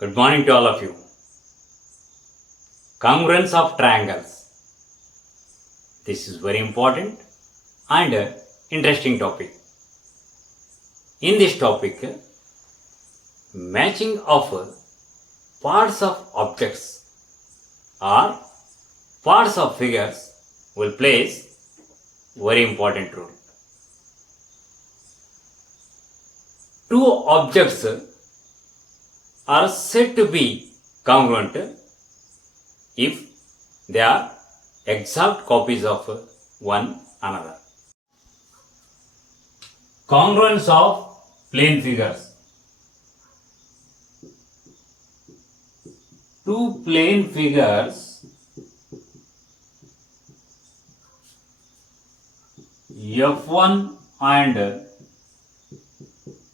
Good morning to all of you. Congruence of triangles. This is very important and interesting topic. In this topic, matching of parts of objects or parts of figures will plays very important role. Two objects are said to be congruent if they are exact copies of one another. Congruence of plane figures. Two plane figures F1 and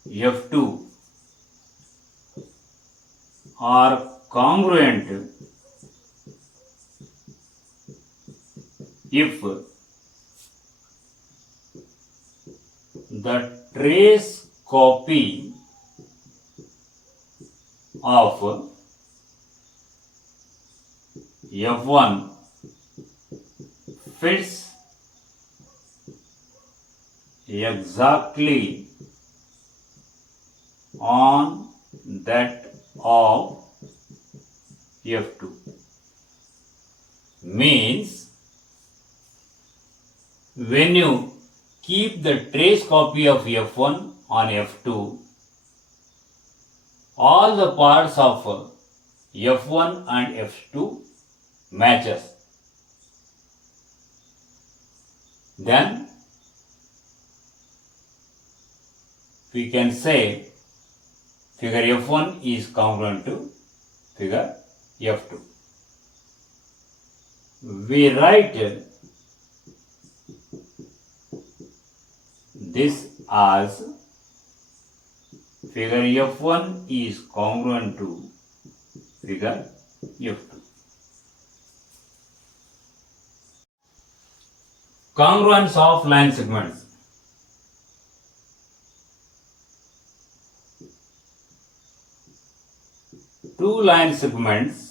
F2 are congruent if the trace copy of F1 fits exactly on that of F2. Means when you keep the trace copy of F1 on F2, all the parts of F1 and F2 matches. Then we can say figure F1 is congruent to figure F2. We write this as figure F1 is congruent to figure F2. Congruence of line segments. Two line segments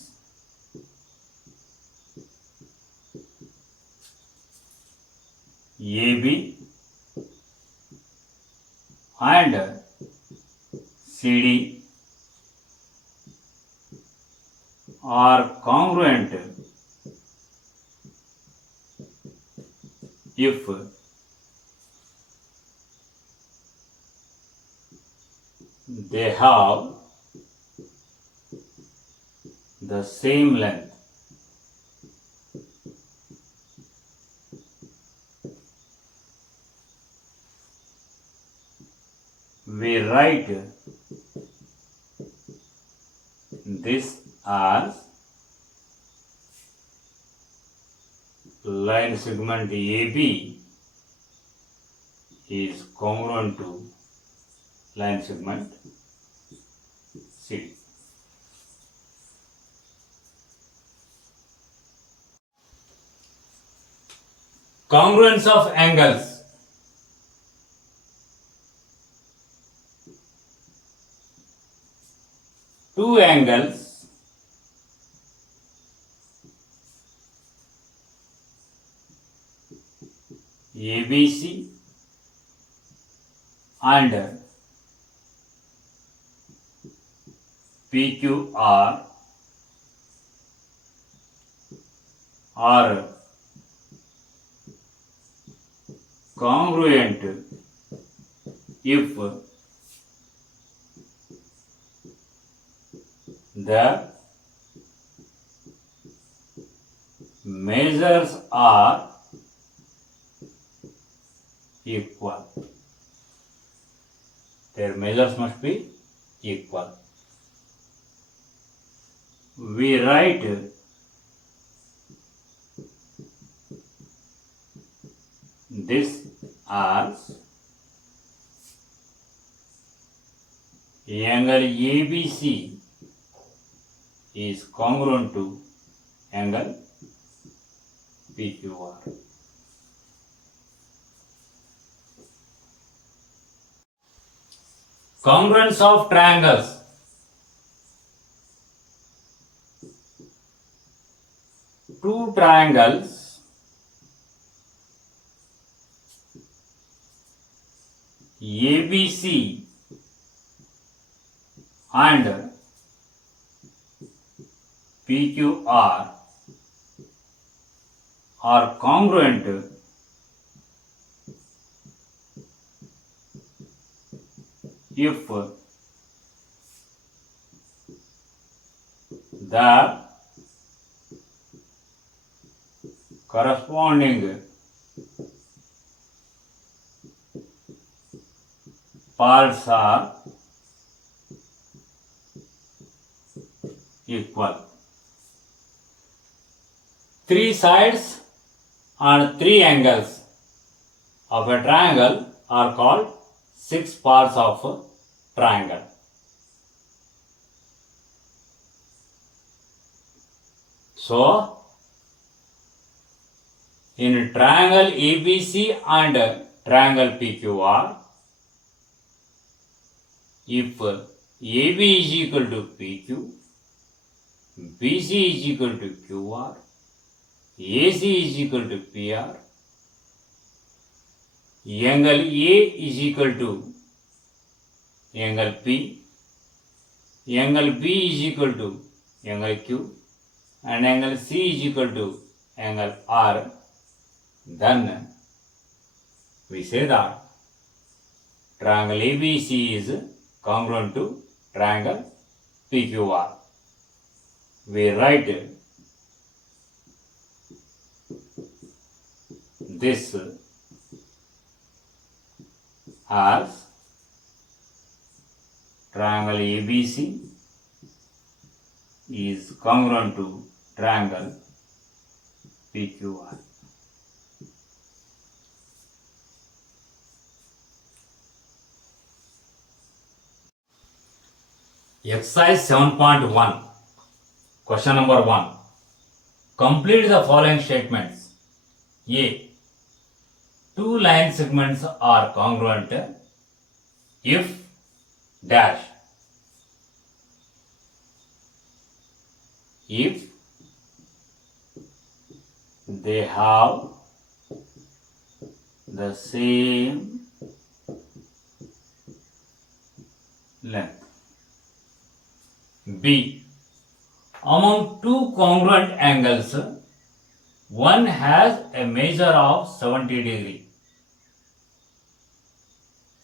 AB and CD are congruent if they have the same length. We write this as line segment AB is congruent to line segment CD. Congruence of angles. Two angles ABC and PQR are congruent if the measures are equal. Their measures must be equal. We write this as angle ABC is congruent to angle PQR. Congruence of triangles. two triangles ABC and PQR are congruent if the corresponding parts are equal. Three sides and three angles of a triangle are called six parts of a triangle. So, in triangle ABC and triangle PQR, if AB is equal to PQ, BC is equal to QR, AC is equal to PR, angle A is equal to angle P, angle B is equal to angle Q, and angle C is equal to angle R, then we say that triangle ABC is congruent to triangle PQR. We write this as triangle ABC is congruent to triangle PQR. Exercise 7.1. Question number 1. Complete the following statements. A. Two line segments are congruent if dash. If they have the same length. B. Among two congruent angles, one has a measure of 70 degree.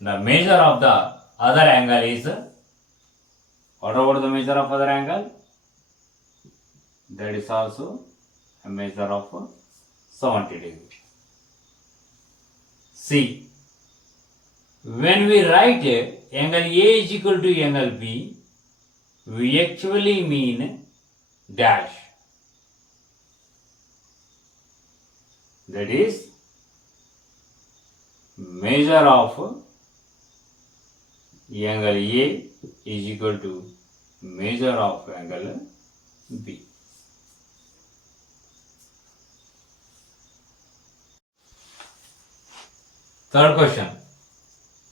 The measure of the other angle is, what about the measure of other angle? That is also a measure of 70 degree. C. When we write angle A is equal to angle B, we actually mean dash. That is measure of angle A is equal to measure of angle B. Third question.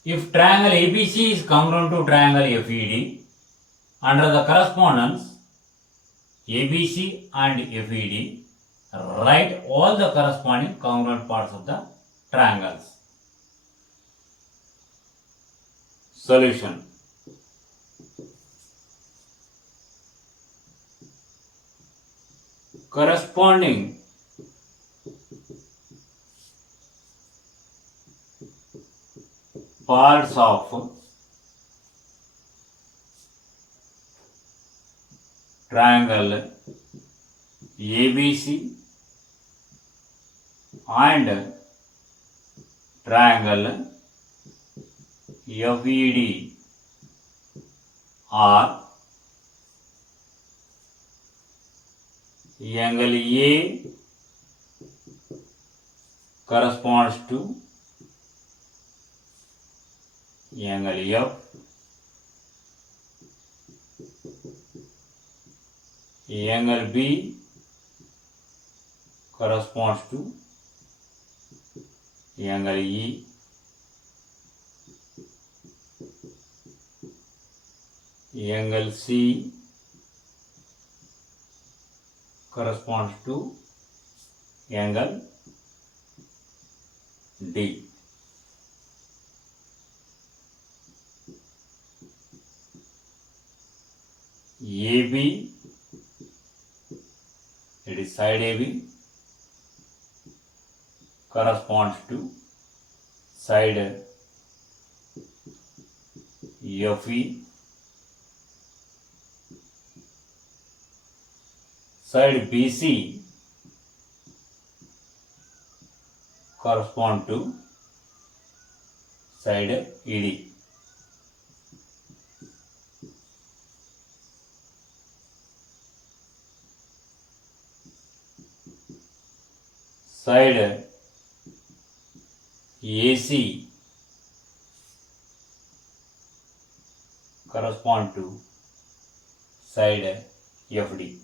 If triangle ABC is congruent to triangle FED, under the correspondence ABC and FED, write all the corresponding congruent parts of the triangles. Solution. Corresponding parts of triangle ABC and triangle FED are angle A corresponds to angle F, angle B corresponds to angle E, angle C corresponds to angle D. AB, it is side AB, corresponds to side FE, side BC correspond to side ED. Side AC correspond to side FD.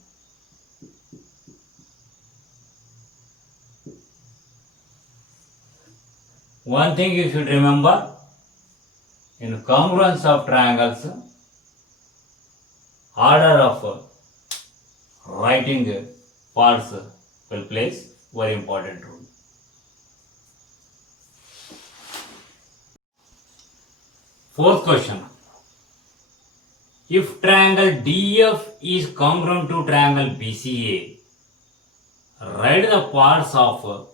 One thing you should remember, in congruence of triangles, order of writing parts will plays very important role. Fourth question. If triangle DF is congruent to triangle BCA, write the parts of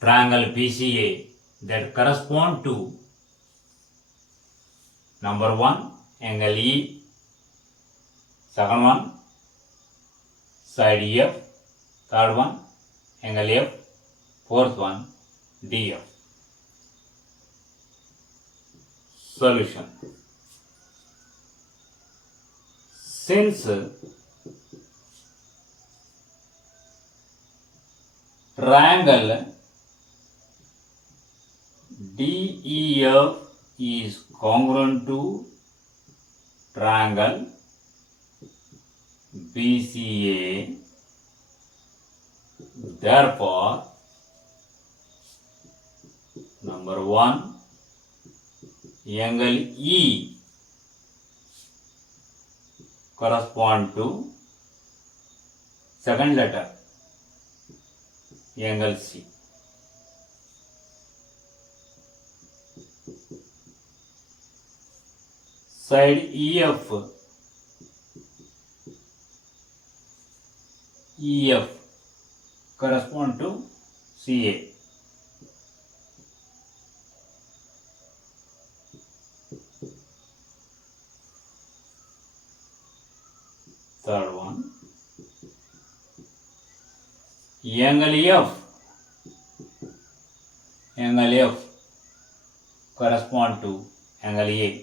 triangle BCA that correspond to number 1 angle E, second one side EF, third one angle F, fourth one DF. Solution. Since triangle DEF is congruent to triangle BCA, therefore number 1 angle E correspond to second letter angle C. Side EF correspond to CA. Third one angle F correspond to angle A.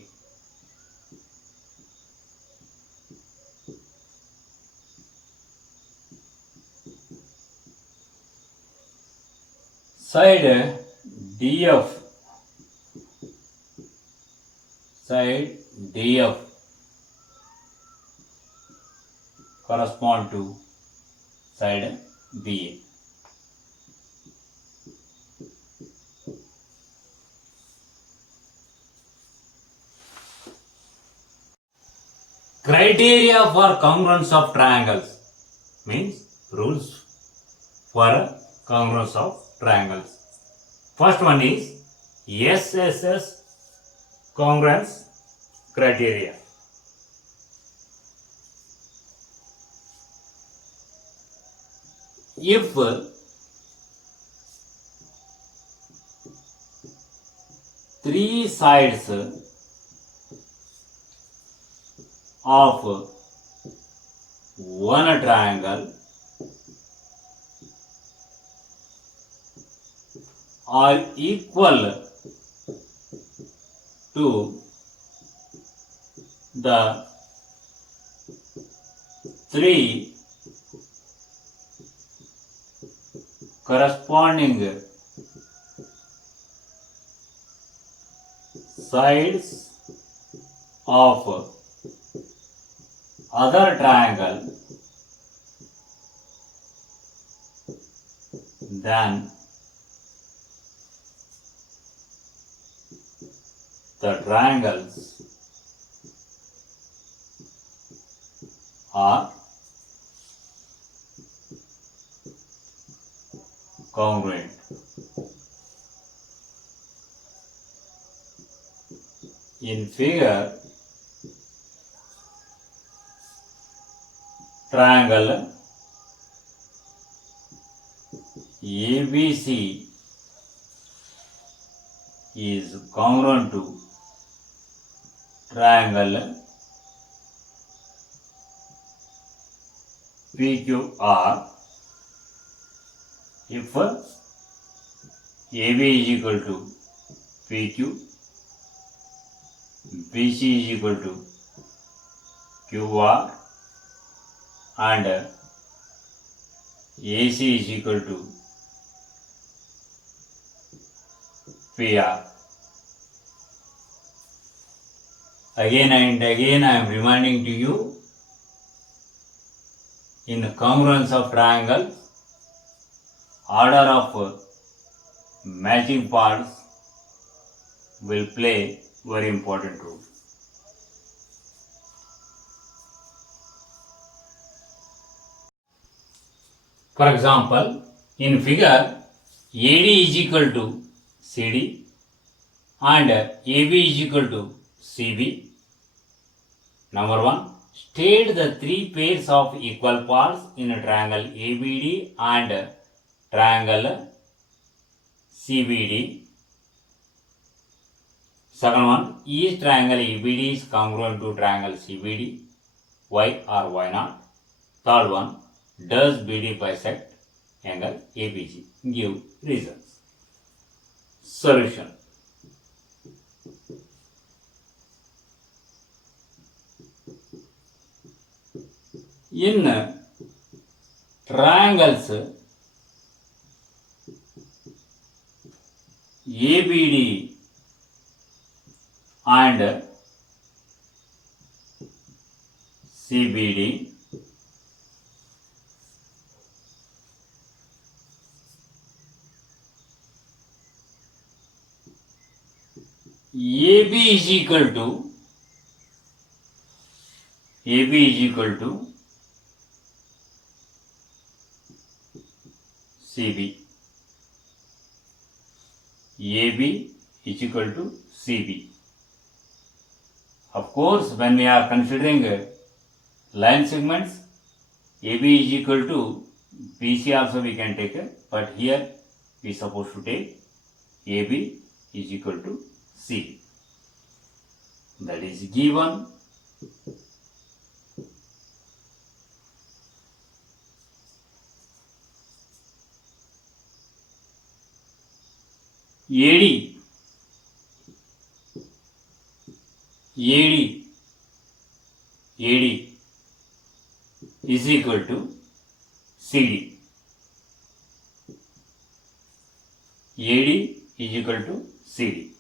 Side DF correspond to side BA. Criteria for congruence of triangles means rules for congruence of triangles. First one is SSS congruence criteria. If three sides of one triangle are equal to the three corresponding sides of other triangle, then the triangles are congruent. In figure, triangle ABC is congruent to triangle PQR if AB is equal to PQ, BC is equal to QR and AC is equal to PR. Again and again I am reminding to you, in congruence of triangles, order of matching parts will play very important role. For example, in figure, AD is equal to CD and AB is equal to CB. Number 1. State the three pairs of equal parts in a triangle ABD and triangle CBD. Second one, is triangle ABD is congruent to triangle CBD? Why or why not? Third one, does BD bisect angle ABC? Give reasons. Solution. In triangles ABD and CBD, AB is equal to CB. AB is equal to CB. Of course, when we are considering line segments, AB is equal to BC also we can take, but here we are supposed to take AB is equal to C. That is given. AD is equal to CD. AD is equal to CD.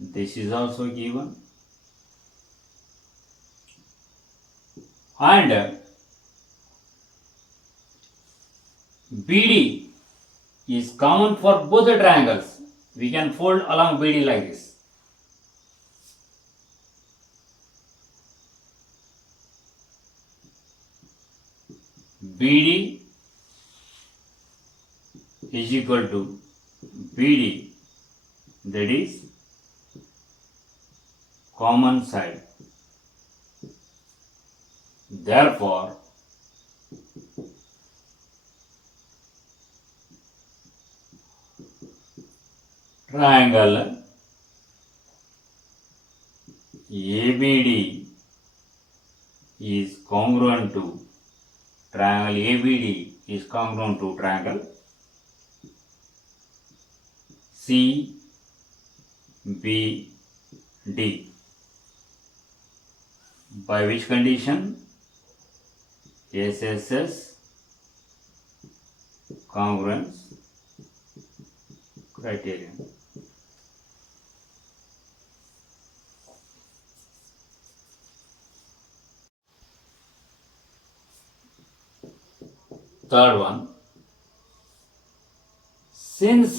This is also given. And BD is common for both the triangles. We can fold along BD like this. BD is equal to BD, that is common side. Therefore, triangle ABD is congruent to triangle CBD. By which condition? SSS congruence criterion. Third one, since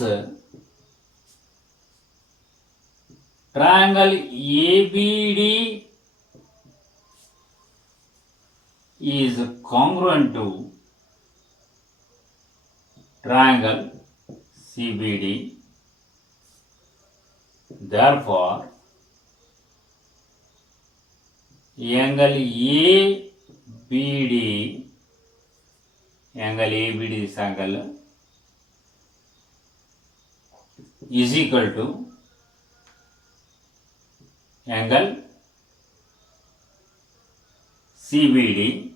triangle ABD is congruent to triangle CBD. Therefore, angle ABD, this angle is equal to angle CBD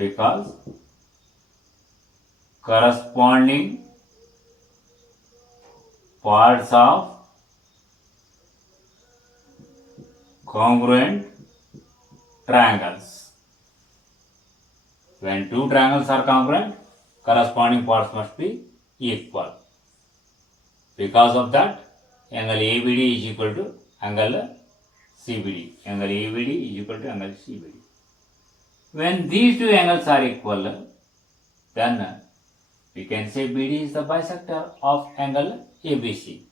because corresponding parts of congruent triangles. When two triangles are congruent, corresponding parts must be equal. Because of that, angle ABD is equal to angle CBD. Angle ABD is equal to angle CBD. When these two angles are equal, then we can say BD is the bisector of angle ABC.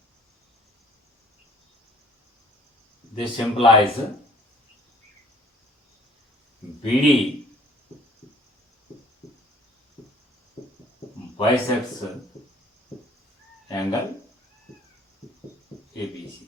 This implies BD bisects angle ABC.